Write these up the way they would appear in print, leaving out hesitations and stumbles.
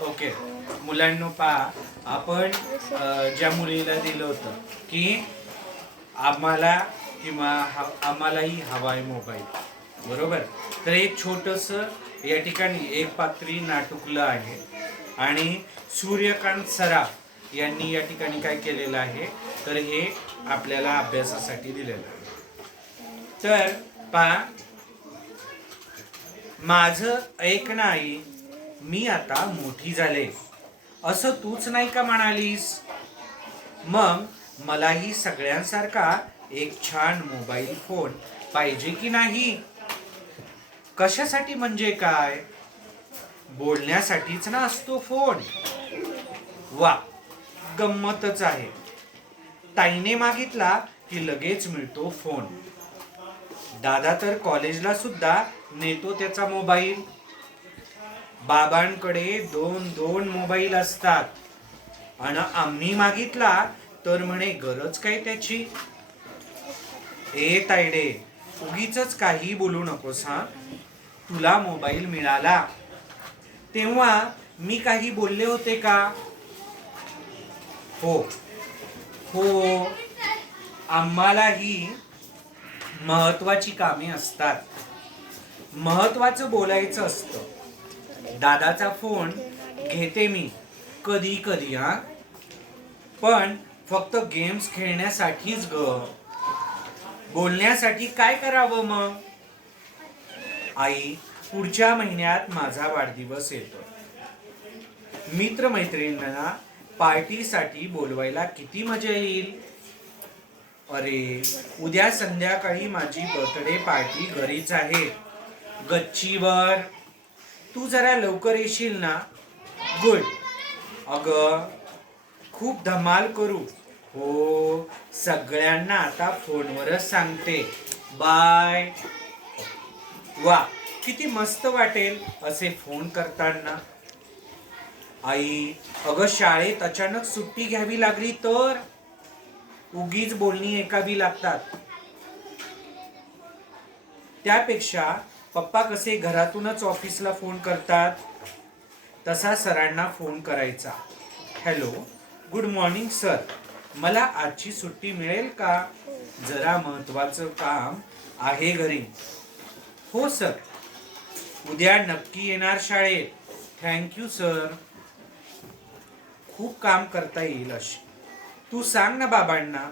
Okay मुलांनो पहा आपण ज्या मुलीला दिलं होतं की आम्हाला किंवा आम्हालाही हवा आहे मोबाईल, बरोबर. तर एक छोटंसं या ठिकाणी एक पात्री नाटुकलं आहे आणि सूर्यकांत सराफ यांनी या ठिकाणी काय केलेलं आहे, तर हे आपल्याला अभ्यासासाठी दिलेलं आहे. तर पहा, माझं ऐक ना आई, मी आता मोठी झाले असं तूच नाही का म्हणालीस? मग मलाही सगळ्यांसारखा एक छान मोबाईल फोन पाहिजे की नाही? कशासाठी म्हणजे काय? बोलण्यासाठीच ना असतो फोन. वा, गंमतच आहे. ताईने मागितला की लगेच मिळतो फोन. दादा तर कॉलेजला सुद्धा नेतो त्याचा मोबाईल. बाबांकडे दोन दोन मोबाईल असतात आणि आम्ही मागितला तर म्हणे गरज काय त्याची. ए तायडे, उगीच काही बोलू नकोस हा. तुला मोबाईल मिळाला तेव्हा मी काही बोलले होते का? हो हो, आम्हालाही महत्वाची कामे असतात, महत्वाचं बोलायचं असतं. दादाचा फोन घेते मी कधी कधी हा, पण फक्त गेम्स खेळण्यासाठीच ग. बोलण्यासाठी काय करावं मग? आई, पुढच्या महिन्यात माझा वाढदिवस येतो. मित्रमैत्रिणींना पार्टीसाठी बोलवायला किती मजा येईल. अरे, उद्या संध्याकाळी माझी बर्थडे पार्टी घरीच आहे, गच्चीवर. तू जरा लवकर येशील ना? गुड. अगं, खूप धमाल करू. हो, सगळ्यांना आता फोनवरच सांगते. बाय. वा, किती मस्त वाटेल असे फोन करताना. आई, अगं शाळेत अचानक सुट्टी घ्यावी लागली तर उगीच बोलणी ऐकावी लागतात. त्यापेक्षा पप्पा कसे घरातूनच ऑफिसला फोन करतात, तसा सरांना फोन करायचा. हॅलो, गुड मॉर्निंग सर, मला आजची सुट्टी मिळेल का? जरा महत्वाचं काम आहे घरी. हो सर, उद्या नक्की येणार शाळेत. Thank you sir. खूप काम करता येईल अशी. तू सांग ना बाबांना.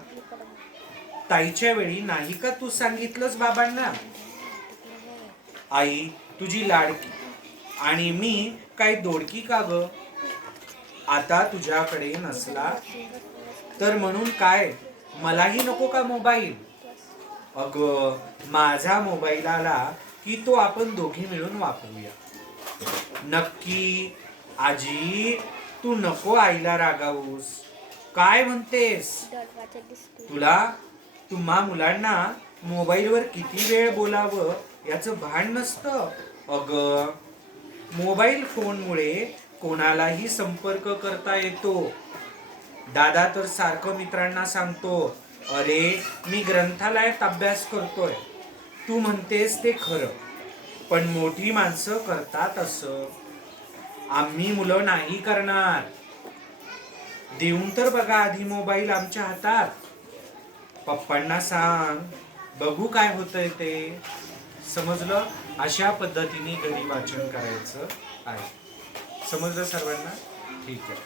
ताईच्या वेळी नाही का तू सांगितलंस बाबांना? आई, तुझी लाडकी आणि मी काय दोडकी का ग? आता तुझ्याकडे नसला तर म्हणून काय, मलाही नको का मोबाईल? अगं, माझा मोबाईल आला की तो आपण दोघी मिळून वापरूया. नक्की आजी, तू नको आईला रागावूस. काय म्हणतेस? तुला तुम्हा मुलांना मोबाईलवर किती वेळ बोलावं याचं भान नसतं. अगं, मोबाईल फोनमुळे कोणालाही संपर्क करता येतो. दादा तर सारखं मित्रांना सांगतो, अरे मी ग्रंथालयात अभ्यास करतोय. तू म्हणतेस ते खरं, पण मोठी माणसं करतात असं. आम्ही मुलं नाही करणार. देऊन तर बघा आधी मोबाईल आमच्या हातात. पप्पांना सांग, बघू काय होतंय ते. समजलं? अशा पद्धतीने घरी वाचन करायचं आहे. समजलं सर्वांना? ठीक आहे.